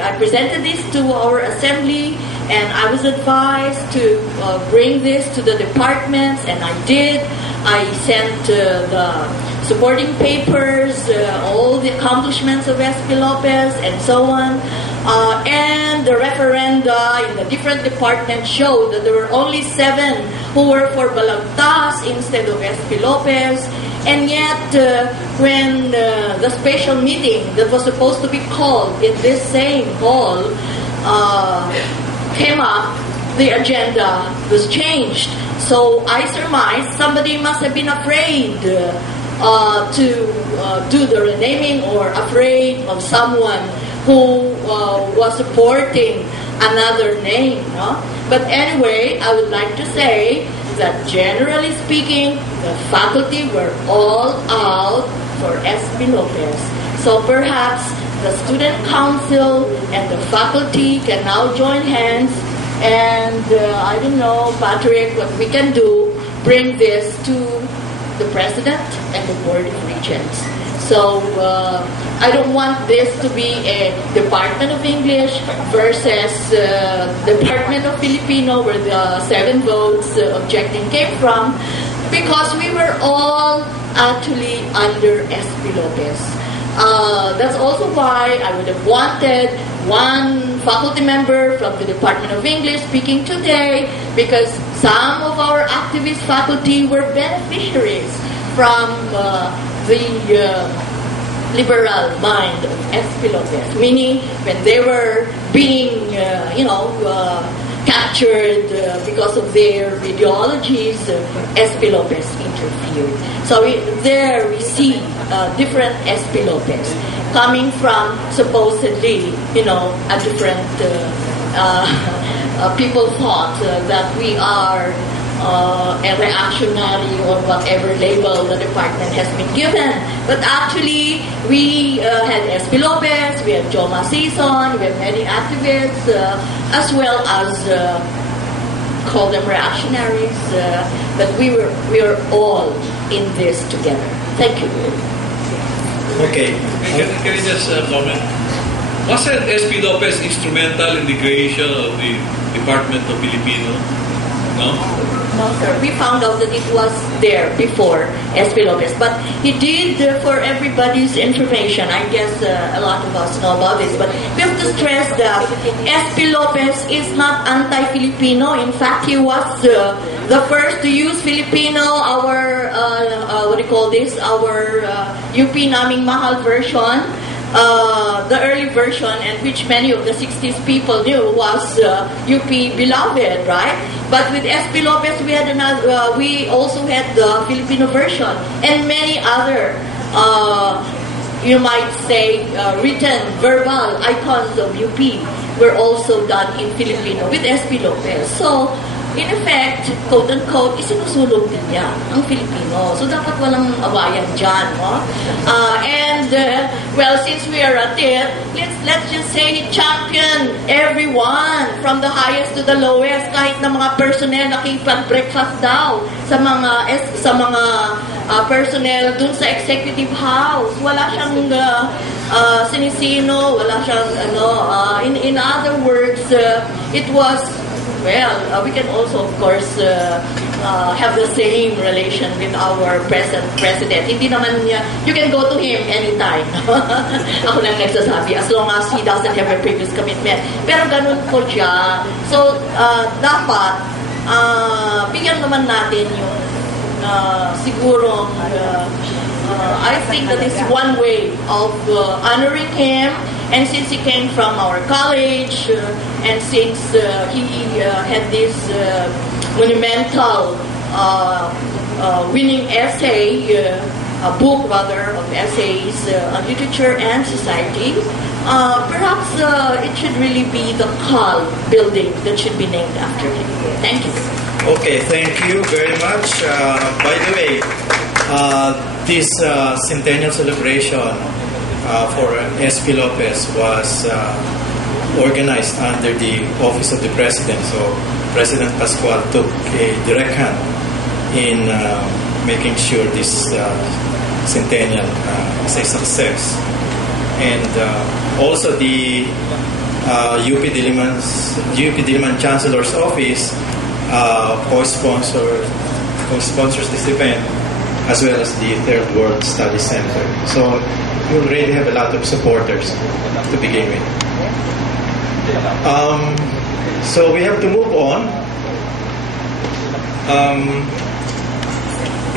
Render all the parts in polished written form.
I presented this to our assembly, and I was advised to bring this to the departments, and I did. I sent the supporting papers, all the accomplishments of S.P. Lopez, and so on. And the referenda in the different departments showed that there were only 7 who were for Balagtas instead of S.P. Lopez. And yet, when the special meeting that was supposed to be called in this same hall came up, the agenda was changed. So I surmise somebody must have been afraid to do the renaming, or afraid of someone who was supporting another name. No? But anyway, I would like to say that generally speaking, the faculty were all out for S.P. Lopez. So perhaps the student council and the faculty can now join hands, and I don't know, Patrick, what we can do, bring this to the president and the board of regents. So I don't want this to be a Department of English versus Department of Filipino, where the 7 votes objecting came from, because we were all actually under S.P. Lopez. That's also why I would have wanted one faculty member from the Department of English speaking today, because some of our activist faculty were beneficiaries from the liberal mind of S.P. Lopez, meaning when they were being, captured because of their ideologies, S.P. Lopez interfered. So there we see different S.P. Lopez coming from supposedly, a different people thought that we are a reactionary or whatever label the department has been given. But actually, we had S.P. Lopez, we have Joma Season, we have many activists, as well as call them reactionaries. But we were all in this together. Thank you. Okay. Can I just comment? Wasn't S.P. Lopez instrumental in the creation of the Department of Filipino? No? No, sir. We found out that it was there before S.P. Lopez. But he did, for everybody's information, I guess a lot of us know about this, but we have to stress that S.P. Lopez is not anti-Filipino. In fact, he was the first to use Filipino, our, what do you call this, our UP Naming Mahal version. The early version, and which many of the 60s people knew, was UP Beloved, right? But with S.P. Lopez, we had another. We also had the Filipino version, and many other, you might say, written, verbal icons of UP were also done in Filipino with S.P. Lopez. So, in effect, quote-unquote, isinusulog din niya ang Filipino. So, dapat walang awayan dyan, no? Well, since we are at it, let's just say he championed everyone from the highest to the lowest, kahit na mga personnel nakipag-breakfast daw sa mga personnel dun sa executive house. Wala siyang sinisino, wala siyang in other words, it was, well, we can also, of course, have the same relation with our present president. Hindi naman niya, you can go to him anytime. Ako lang nagsasabi, as long as he doesn't have a previous commitment. Pero ganun po siya. So, dapat, bigyan naman natin yung sigurong, I think that is one way of honoring him. And since he came from our college, and since he had this monumental winning essay, a book rather, of essays on literature and society, perhaps it should really be the CAL building that should be named after him. Thank you. Okay, thank you very much. By the way, this centennial celebration for S.P. Lopez was organized under the Office of the President. So President Pascual took a direct hand in making sure this centennial is a success. And also the UP Diliman Chancellor's Office co-sponsors this event, as well as the Third World Study Center. So we already have a lot of supporters to begin with. So we have to move on.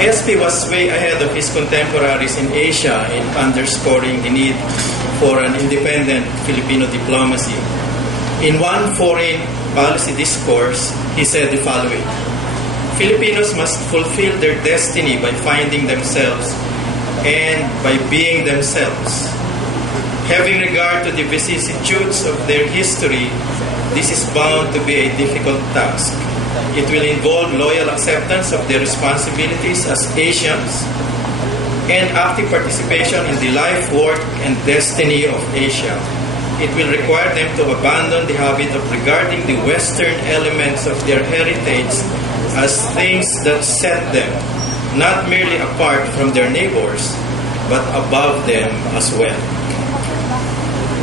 SP was way ahead of his contemporaries in Asia in underscoring the need for an independent Filipino diplomacy. In one foreign policy discourse, he said the following: Filipinos must fulfill their destiny by finding themselves and by being themselves. Having regard to the vicissitudes of their history, this is bound to be a difficult task. It will involve loyal acceptance of their responsibilities as Asians and active participation in the life, work, and destiny of Asia. It will require them to abandon the habit of regarding the Western elements of their heritage as things that set them not merely apart from their neighbors, but above them as well.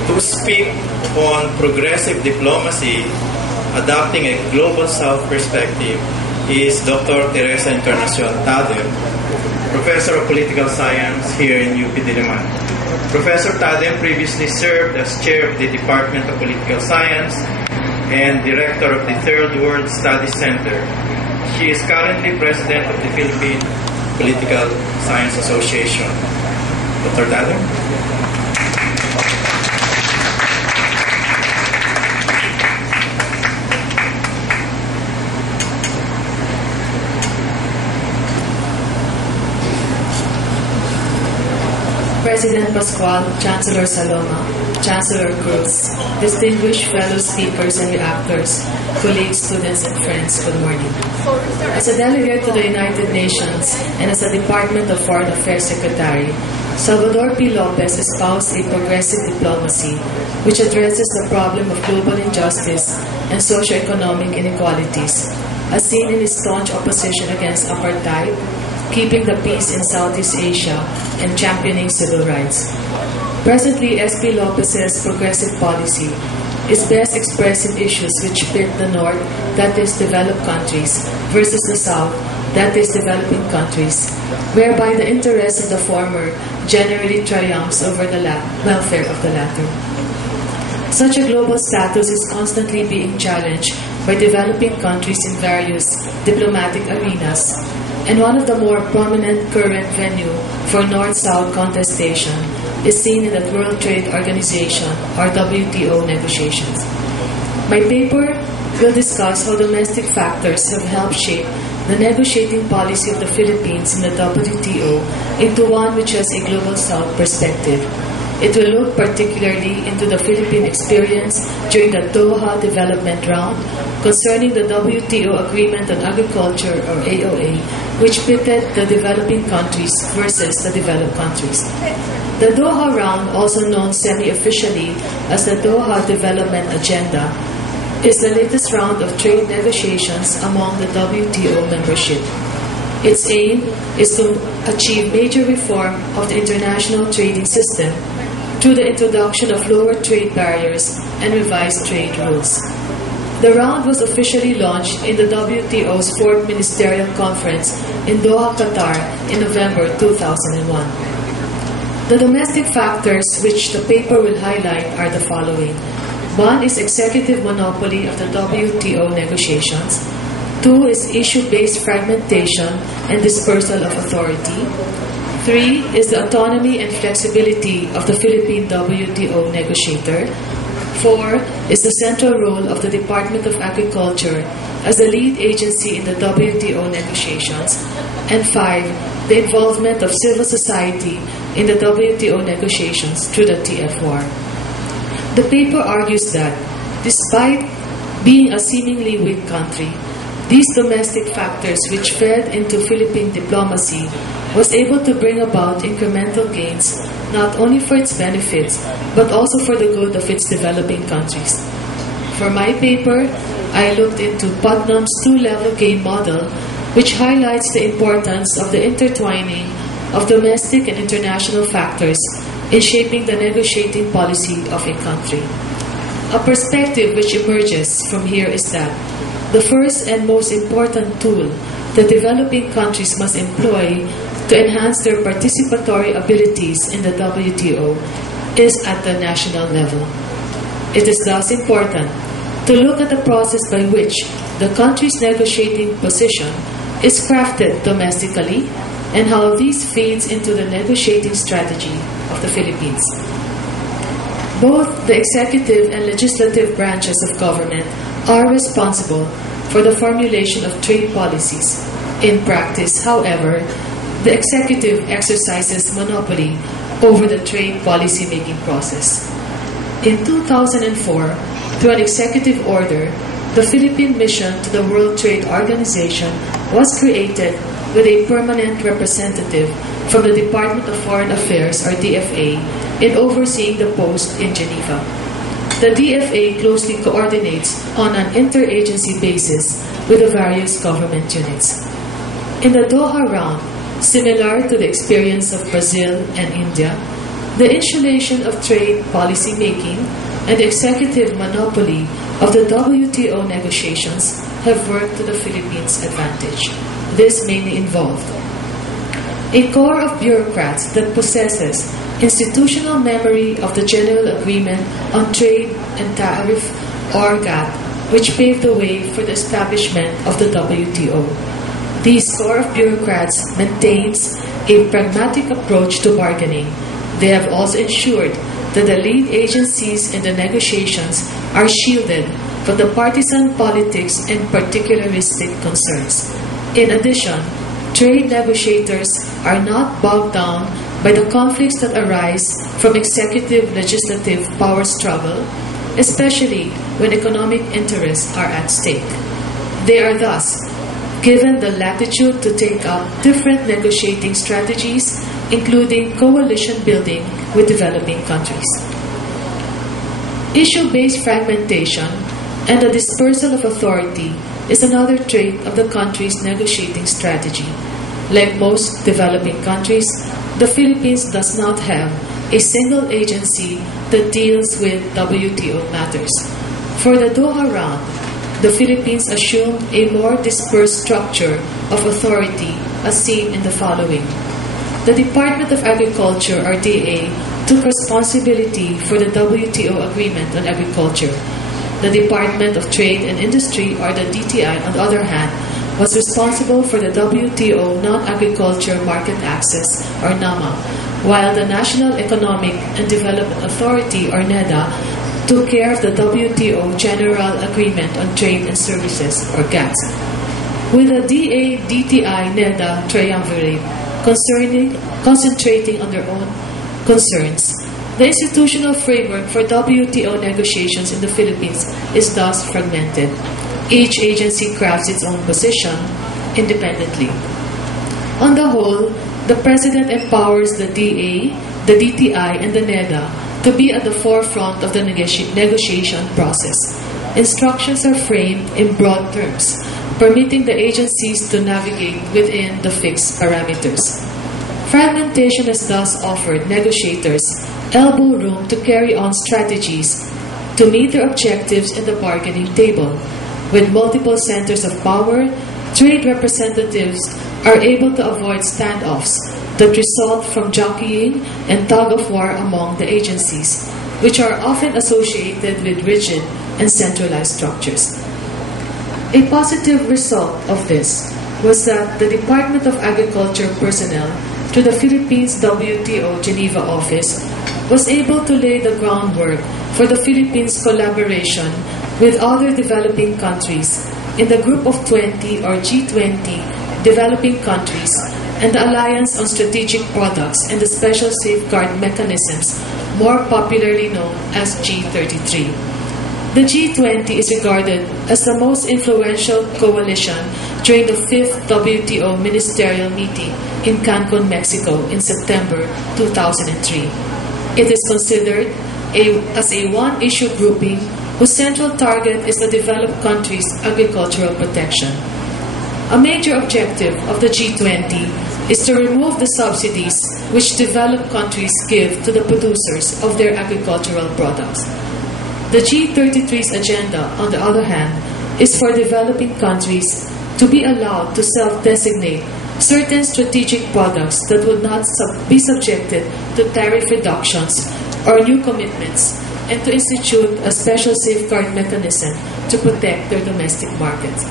To speak on progressive diplomacy, adopting a global South perspective, is Dr. Teresa Encarnacion Tadem, Professor of Political Science here in UP Diliman. Professor Tadem previously served as Chair of the Department of Political Science and Director of the Third World Study Center. She is currently President of the Philippine Political Science Association. Dr. Tadem? President Pascual, Chancellor Saloma, Chancellor Cruz, distinguished fellow speakers and reactors, colleagues, students, and friends, good morning. As a delegate to the United Nations and as a Department of Foreign Affairs Secretary, Salvador P. Lopez espoused a progressive diplomacy which addresses the problem of global injustice and socio-economic inequalities, as seen in his staunch opposition against apartheid, keeping the peace in Southeast Asia, and championing civil rights. Presently, SP Lopez's progressive policy is best expressed in issues which pit the North, that is, developed countries, versus the South, that is, developing countries, whereby the interest of the former generally triumphs over the welfare of the latter. Such a global status is constantly being challenged by developing countries in various diplomatic arenas, and one of the more prominent current venue for North-South contestation is seen in the World Trade Organization, or WTO, negotiations. My paper will discuss how domestic factors have helped shape the negotiating policy of the Philippines in the WTO into one which has a global South perspective. It will look particularly into the Philippine experience during the Doha Development Round concerning the WTO Agreement on Agriculture, or AOA, which pitted the developing countries versus the developed countries. The Doha Round, also known semi-officially as the Doha Development Agenda, is the latest round of trade negotiations among the WTO membership. Its aim is to achieve major reform of the international trading system through the introduction of lower trade barriers and revised trade rules. The round was officially launched in the WTO's 4th Ministerial Conference in Doha, Qatar in November 2001. The domestic factors which the paper will highlight are the following. 1 is executive monopoly of the WTO negotiations. 2 is issue-based fragmentation and dispersal of authority. 3 is the autonomy and flexibility of the Philippine WTO negotiator. 4 is the central role of the Department of Agriculture as the lead agency in the WTO negotiations. And 5, the involvement of civil society in the WTO negotiations through the TFR. The paper argues that, despite being a seemingly weak country, these domestic factors which fed into Philippine diplomacy was able to bring about incremental gains not only for its benefits but also for the good of its developing countries. For my paper, I looked into Putnam's two-level gain model, which highlights the importance of the intertwining of domestic and international factors in shaping the negotiating policy of a country. A perspective which emerges from here is that the first and most important tool that developing countries must employ to enhance their participatory abilities in the WTO is at the national level. It is thus important to look at the process by which the country's negotiating position is crafted domestically and how this feeds into the negotiating strategy of the Philippines. Both the executive and legislative branches of government are responsible for the formulation of trade policies. In practice, however, the executive exercises monopoly over the trade policy-making process. In 2004, through an executive order, the Philippine mission to the World Trade Organization was created with a permanent representative from the Department of Foreign Affairs, or DFA, in overseeing the post in Geneva. The DFA closely coordinates on an interagency basis with the various government units. In the Doha round, similar to the experience of Brazil and India, the insulation of trade policy making and the executive monopoly of the WTO negotiations have worked to the Philippines' advantage. This mainly involved a core of bureaucrats that possesses institutional memory of the General Agreement on Trade and Tariff, or GATT, which paved the way for the establishment of the WTO. This core of bureaucrats maintains a pragmatic approach to bargaining. They have also ensured that the lead agencies in the negotiations are shielded from the partisan politics and particularistic concerns. In addition, trade negotiators are not bogged down by the conflicts that arise from executive-legislative power struggle, especially when economic interests are at stake. They are thus given the latitude to take up different negotiating strategies, including coalition building with developing countries. Issue-based fragmentation and the dispersal of authority is another trait of the country's negotiating strategy. Like most developing countries, the Philippines does not have a single agency that deals with WTO matters. For the Doha round, the Philippines assumed a more dispersed structure of authority as seen in the following. The Department of Agriculture, or DA, took responsibility for the WTO Agreement on Agriculture. The Department of Trade and Industry, or the DTI, on the other hand, was responsible for the WTO Non-Agriculture Market Access, or NAMA, while the National Economic and Development Authority, or NEDA, took care of the WTO General Agreement on Trade and Services, or GATT. With the DA-DTI-NEDA triumvirate concentrating on their own concerns, the institutional framework for WTO negotiations in the Philippines is thus fragmented. Each agency crafts its own position independently. On the whole, the President empowers the DA, the DTI, and the NEDA to be at the forefront of the negotiation process. Instructions are framed in broad terms, permitting the agencies to navigate within the fixed parameters. Fragmentation has thus offered negotiators elbow room to carry on strategies to meet their objectives in the bargaining table. With multiple centers of power, trade representatives are able to avoid standoffs that result from jockeying and tug-of-war among the agencies, which are often associated with rigid and centralized structures. A positive result of this was that the Department of Agriculture personnel, through the Philippines WTO Geneva office, was able to lay the groundwork for the Philippines' collaboration with other developing countries in the Group of 20 or G20 developing countries and the Alliance on Strategic Products and the Special Safeguard Mechanisms, more popularly known as G33. The G20 is regarded as the most influential coalition during the 5th WTO ministerial meeting in Cancun, Mexico in September 2003. It is considered as a one-issue grouping whose central target is the developed countries' agricultural protection. A major objective of the G20 is to remove the subsidies which developed countries give to the producers of their agricultural products. The G33's agenda, on the other hand, is for developing countries to be allowed to self-designate certain strategic products that would not be subjected to tariff reductions or new commitments, and to institute a special safeguard mechanism to protect their domestic markets.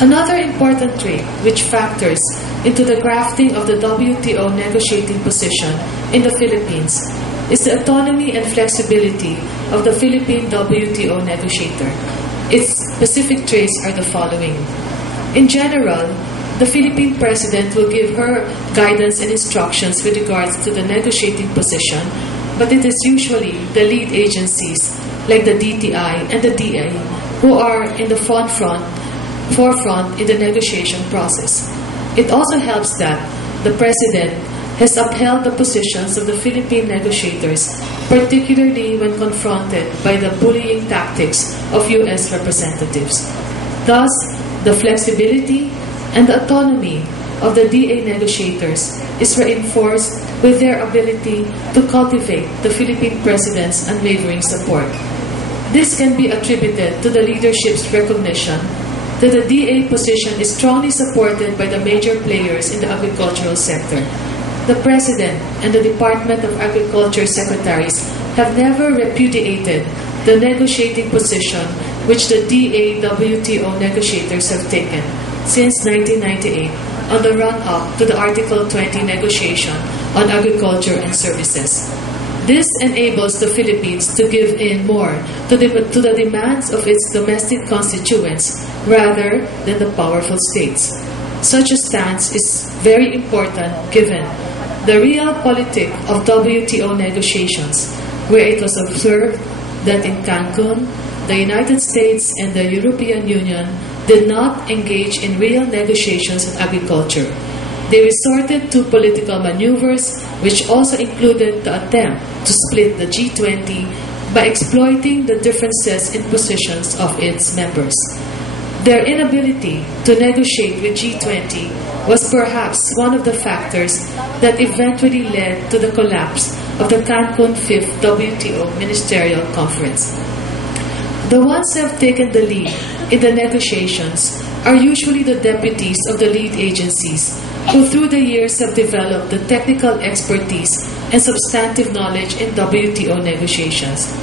Another important trait which factors into the crafting of the WTO negotiating position in the Philippines is the autonomy and flexibility of the Philippine WTO negotiator. Its specific traits are the following. In general, the Philippine President will give her guidance and instructions with regards to the negotiating position, but it is usually the lead agencies like the DTI and the DA who are in the forefront in the negotiation process. It also helps that the President has upheld the positions of the Philippine negotiators, particularly when confronted by the bullying tactics of U.S. representatives. Thus, the flexibility and the autonomy of the DA negotiators is reinforced with their ability to cultivate the Philippine President's unwavering support. This can be attributed to the leadership's recognition that the DA position is strongly supported by the major players in the agricultural sector. The President and the Department of Agriculture secretaries have never repudiated the negotiating position which the DA-WTO negotiators have taken since 1998 on the run-up to the Article 20 negotiation on agriculture and services. This enables the Philippines to give in more to the demands of its domestic constituents rather than the powerful states. Such a stance is very important given the realpolitik of WTO negotiations, where it was observed that in Cancun, the United States and the European Union did not engage in real negotiations on agriculture. They resorted to political maneuvers, which also included the attempt to split the G20 by exploiting the differences in positions of its members. Their inability to negotiate with G20 was perhaps one of the factors that eventually led to the collapse of the Cancun 5th WTO Ministerial Conference. The ones who have taken the lead in the negotiations are usually the deputies of the lead agencies, who through the years have developed the technical expertise and substantive knowledge in WTO negotiations.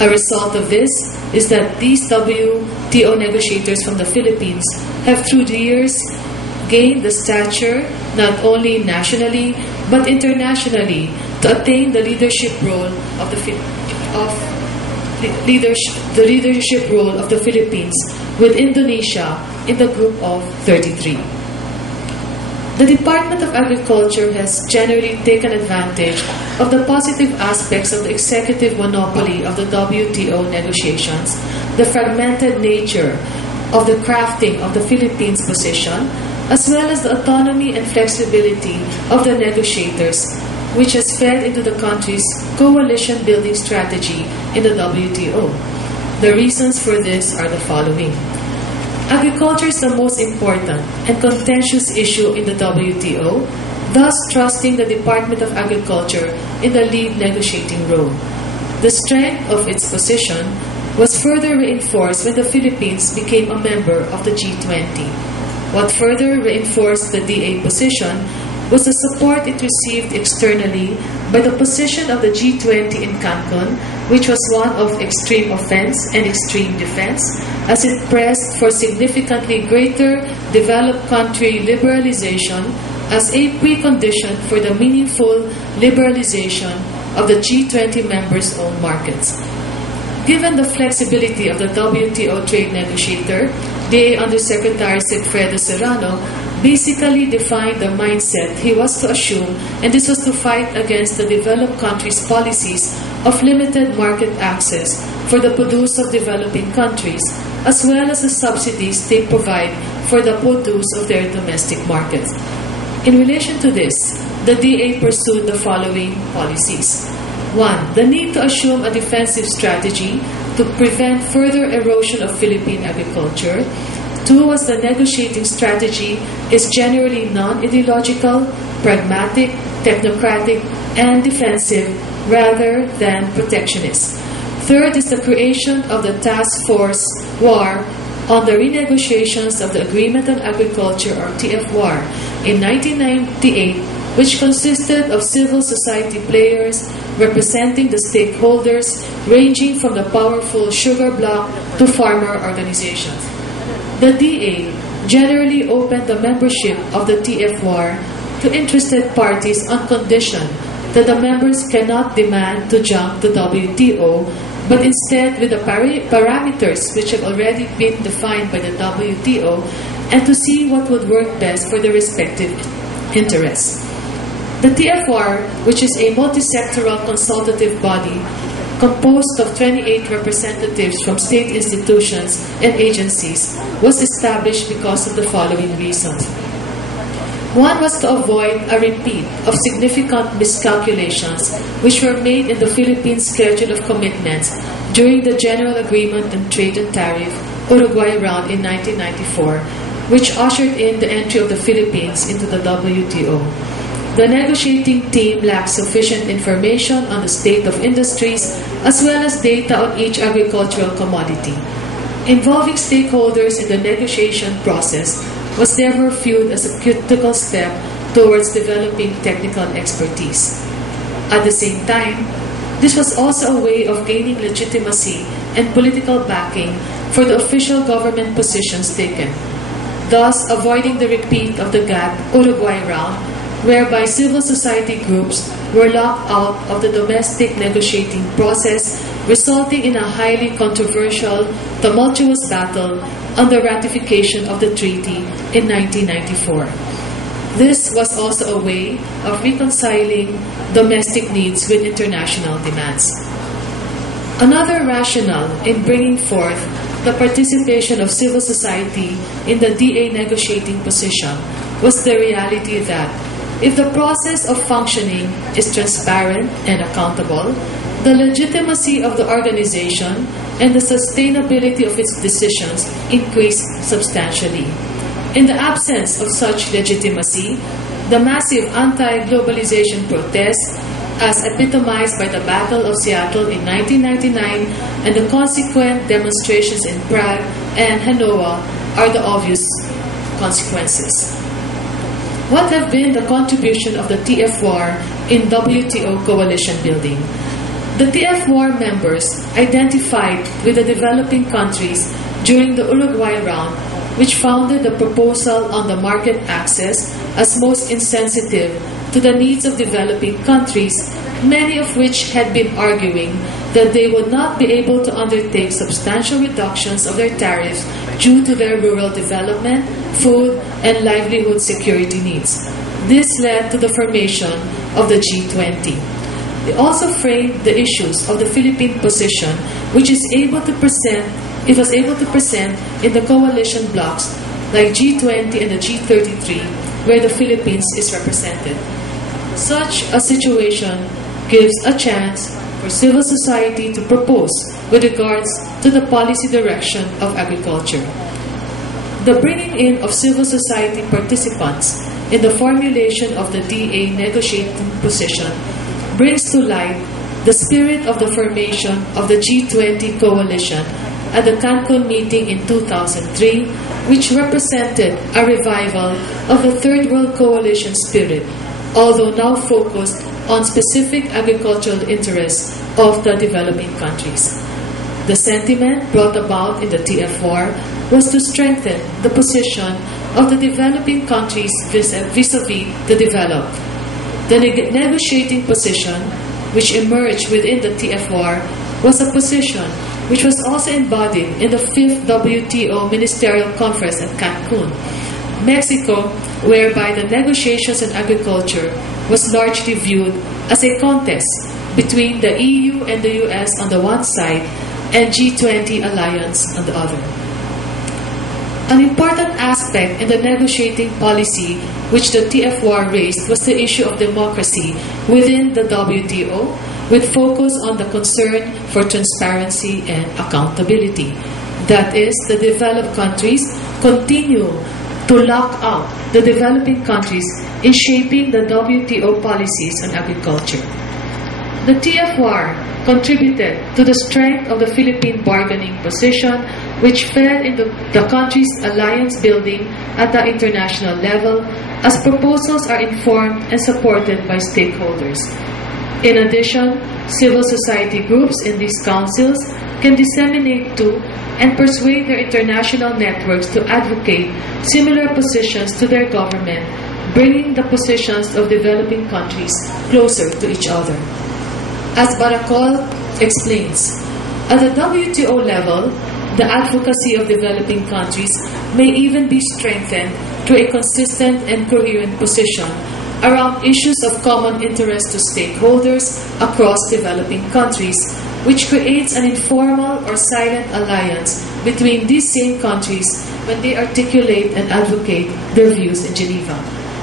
A result of this is that these WTO negotiators from the Philippines have through the years gained the stature not only nationally but internationally to attain the leadership role of the leadership role of the Philippines with Indonesia in the group of 33. The Department of Agriculture has generally taken advantage of the positive aspects of the executive monopoly of the WTO negotiations, the fragmented nature of the crafting of the Philippines' position, as well as the autonomy and flexibility of the negotiators, which has fed into the country's coalition-building strategy in the WTO. The reasons for this are the following. Agriculture is the most important and contentious issue in the WTO, thus trusting the Department of Agriculture in the lead negotiating role. The strength of its position was further reinforced when the Philippines became a member of the G20. What further reinforced the DA position was the support it received externally by the position of the G20 in Cancun, which was one of extreme offense and extreme defense, as it pressed for significantly greater developed country liberalization as a precondition for the meaningful liberalization of the G20 members' own markets. Given the flexibility of the WTO trade negotiator, DA Undersecretary Sigfredo Serrano basically defined the mindset he was to assume, and this was to fight against the developed countries' policies of limited market access for the produce of developing countries, as well as the subsidies they provide for the produce of their domestic markets. In relation to this, the DA pursued the following policies. 1. The need to assume a defensive strategy to prevent further erosion of Philippine agriculture. 2 was the negotiating strategy is generally non-ideological, pragmatic, technocratic, and defensive rather than protectionist. Third is the creation of the Task Force WAR on the renegotiations of the Agreement on Agriculture, or TFWAR, in 1998, which consisted of civil society players representing the stakeholders ranging from the powerful sugar bloc to farmer organizations. The DA generally opened the membership of the TFWAR to interested parties on condition that the members cannot demand to jump the WTO, but instead with the parameters which have already been defined by the WTO, and to see what would work best for their respective interests. The TFR, which is a multi-sectoral consultative body composed of 28 representatives from state institutions and agencies, was established because of the following reasons. One was to avoid a repeat of significant miscalculations which were made in the Philippine Schedule of Commitments during the General Agreement on Trade and Tariff Uruguay Round in 1994, which ushered in the entry of the Philippines into the WTO. The negotiating team lacked sufficient information on the state of industries as well as data on each agricultural commodity. Involving stakeholders in the negotiation process was therefore viewed as a critical step towards developing technical expertise. At the same time, this was also a way of gaining legitimacy and political backing for the official government positions taken, thus avoiding the repeat of the GATT Uruguay round, whereby civil society groups were locked out of the domestic negotiating process, resulting in a highly controversial, tumultuous battle on the ratification of the treaty in 1994. This was also a way of reconciling domestic needs with international demands. Another rationale in bringing forth the participation of civil society in the DA negotiating position was the reality that if the process of functioning is transparent and accountable, the legitimacy of the organization and the sustainability of its decisions increase substantially. In the absence of such legitimacy, the massive anti-globalization protests, as epitomized by the Battle of Seattle in 1999 and the consequent demonstrations in Prague and Hanover, are the obvious consequences. What have been the contribution of the TFWAR in WTO coalition building? The TFWAR members identified with the developing countries during the Uruguay round, which founded the proposal on the market access as most insensitive to the needs of developing countries, many of which had been arguing that they would not be able to undertake substantial reductions of their tariffs due to their rural development, food, and livelihood security needs. This led to the formation of the G20. They also framed the issues of the Philippine position, which is able to present in the coalition blocs like G20 and the G33, where the Philippines is represented. Such a situation gives a chance for civil society to propose with regards to the policy direction of agriculture. The bringing in of civil society participants in the formulation of the DA negotiating position brings to light the spirit of the formation of the G20 coalition at the Cancun meeting in 2003, which represented a revival of the Third World Coalition spirit, although now focused on specific agricultural interests of the developing countries. The sentiment brought about in the TFWAR was to strengthen the position of the developing countries vis-a-vis the developed. The negotiating position, which emerged within the TFWAR, was a position which was also embodied in the 5th WTO Ministerial Conference at Cancun, Mexico, whereby the negotiations on agriculture was largely viewed as a contest between the EU and the US on the one side and G20 alliance on the other. An important aspect in the negotiating policy which the TFWAR raised was the issue of democracy within the WTO, with focus on the concern for transparency and accountability. That is, the developed countries continue to lock out the developing countries in shaping the WTO policies on agriculture. The TFR contributed to the strength of the Philippine bargaining position, which fed into the country's alliance building at the international level, as proposals are informed and supported by stakeholders. In addition, civil society groups in these councils can disseminate to and persuade their international networks to advocate similar positions to their government, bringing the positions of developing countries closer to each other. As Baracol explains, at the WTO level, the advocacy of developing countries may even be strengthened through a consistent and coherent position around issues of common interest to stakeholders across developing countries, which creates an informal or silent alliance between these same countries when they articulate and advocate their views in Geneva.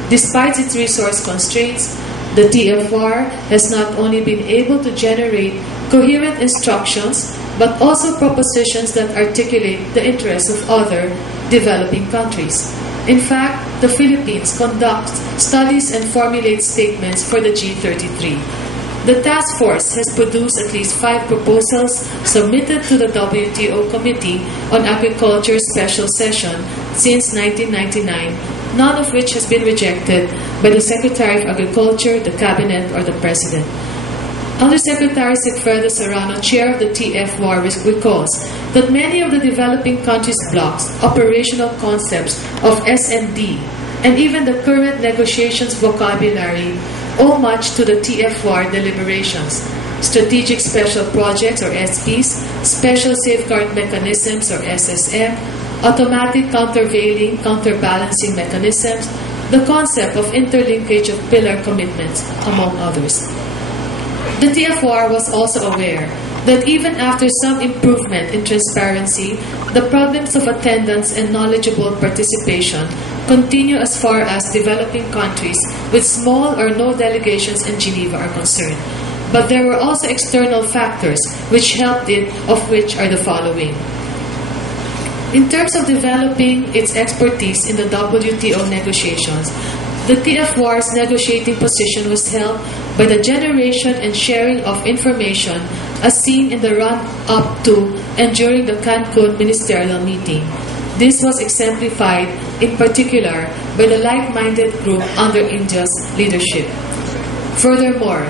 Despite its resource constraints, the TFR has not only been able to generate coherent instructions, but also propositions that articulate the interests of other developing countries. In fact, the Philippines conducts studies and formulates statements for the G33. The task force has produced at least 5 proposals submitted to the WTO Committee on Agriculture's special session since 1999, none of which has been rejected by the Secretary of Agriculture, the Cabinet, or the President. Undersecretary Sigfredo Serrano, chair of the TFR, recalls that many of the developing countries' blocs, operational concepts of SMD, and even the current negotiations vocabulary owe much to the TFR deliberations. Strategic Special Projects, or SPs, Special Safeguard Mechanisms, or SSM, automatic countervailing, counterbalancing mechanisms, the concept of interlinkage of pillar commitments, among others. The TFR was also aware that even after some improvement in transparency, the problems of attendance and knowledgeable participation continue as far as developing countries with small or no delegations in Geneva are concerned. But there were also external factors which helped it, of which are the following. In terms of developing its expertise in the WTO negotiations, the TFR's negotiating position was held by the generation and sharing of information as seen in the run-up to and during the Cancun ministerial meeting. This was exemplified in particular by the like-minded group under India's leadership. Furthermore,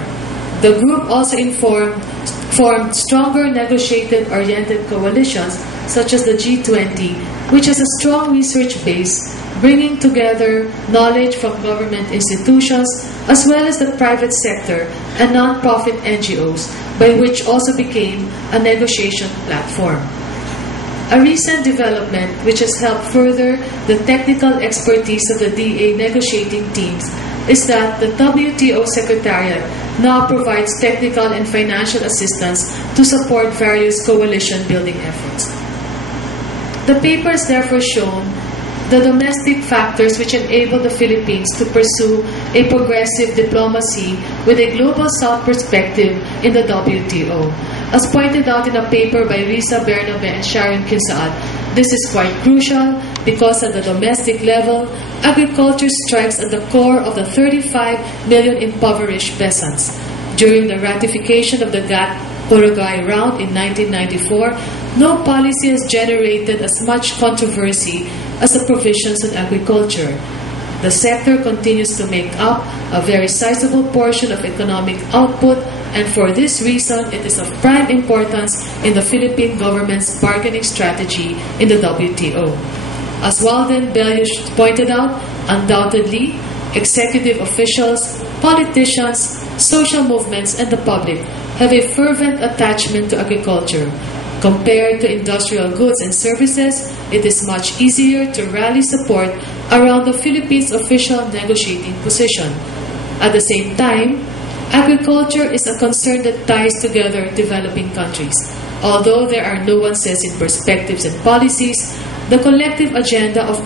the group also formed stronger negotiated-oriented coalitions such as the G20, which has a strong research base, bringing together knowledge from government institutions as well as the private sector and non-profit NGOs, by which also became a negotiation platform. A recent development which has helped further the technical expertise of the DA negotiating teams is that the WTO Secretariat now provides technical and financial assistance to support various coalition building efforts. The paper has therefore shown the domestic factors which enable the Philippines to pursue a progressive diplomacy with a global South perspective in the WTO. As pointed out in a paper by Risa Bernabe and Sharon Kinsaad, this is quite crucial because at the domestic level, agriculture strikes at the core of the 35 million impoverished peasants. During the ratification of the GATT-Uruguay round in 1994, no policy has generated as much controversy as the provisions on agriculture. The sector continues to make up a very sizable portion of economic output, and for this reason, it is of prime importance in the Philippine government's bargaining strategy in the WTO. As Walden Bellish pointed out, undoubtedly, executive officials, politicians, social movements, and the public have a fervent attachment to agriculture. Compared to industrial goods and services, it is much easier to rally support around the Philippines' official negotiating position. At the same time, agriculture is a concern that ties together developing countries. Although there are nuances in perspectives and policies, the collective agenda of